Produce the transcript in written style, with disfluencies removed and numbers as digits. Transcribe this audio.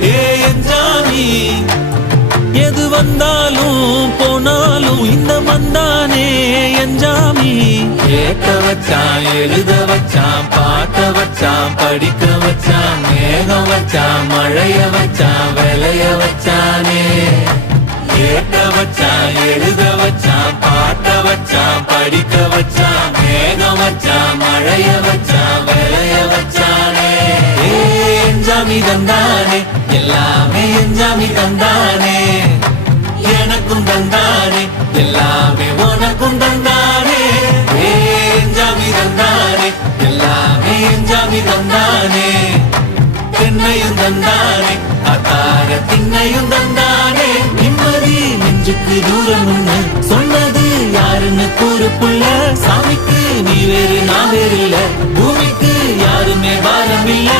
எஞ்சாமி எது வந்தாலும் போனாலும் இந்த மந்தானே எஞ்சாமி கேட்க வச்சான் எழுத வச்சான் பாட்ட வச்சான் படிக்க வச்சான் மேகம் வச்சான் மழைய வச்சான் விளைய வச்சானே கேட்க வச்சான் எழுத வச்சான் பாட்ட வச்சான் படிக்க வச்சான் மேகம் வச்சான் மழைய வச்சான் விளைய வச்சானே எஞ்சாமி தந்தானே எல்லாமே எஞ்சாமி தந்தானே எனக்கும் தந்தானே எல்லாமே உனக்கும் தந்தானே எஞ்சாமி தந்தானே எல்லாமே எஞ்சாமி தந்தானே தென்னையும் தந்தானே அத்தார திண்ணையும் தந்தானே நிம்மதி நெஞ்சுக்கு தூரம் ஒண்ணு சொன்னது யாருன்னு கூறு புள்ள சாமிக்கு நீ வேறு நான் வேறு இல்ல பூமிக்கு யாருமே பாரம் இல்ல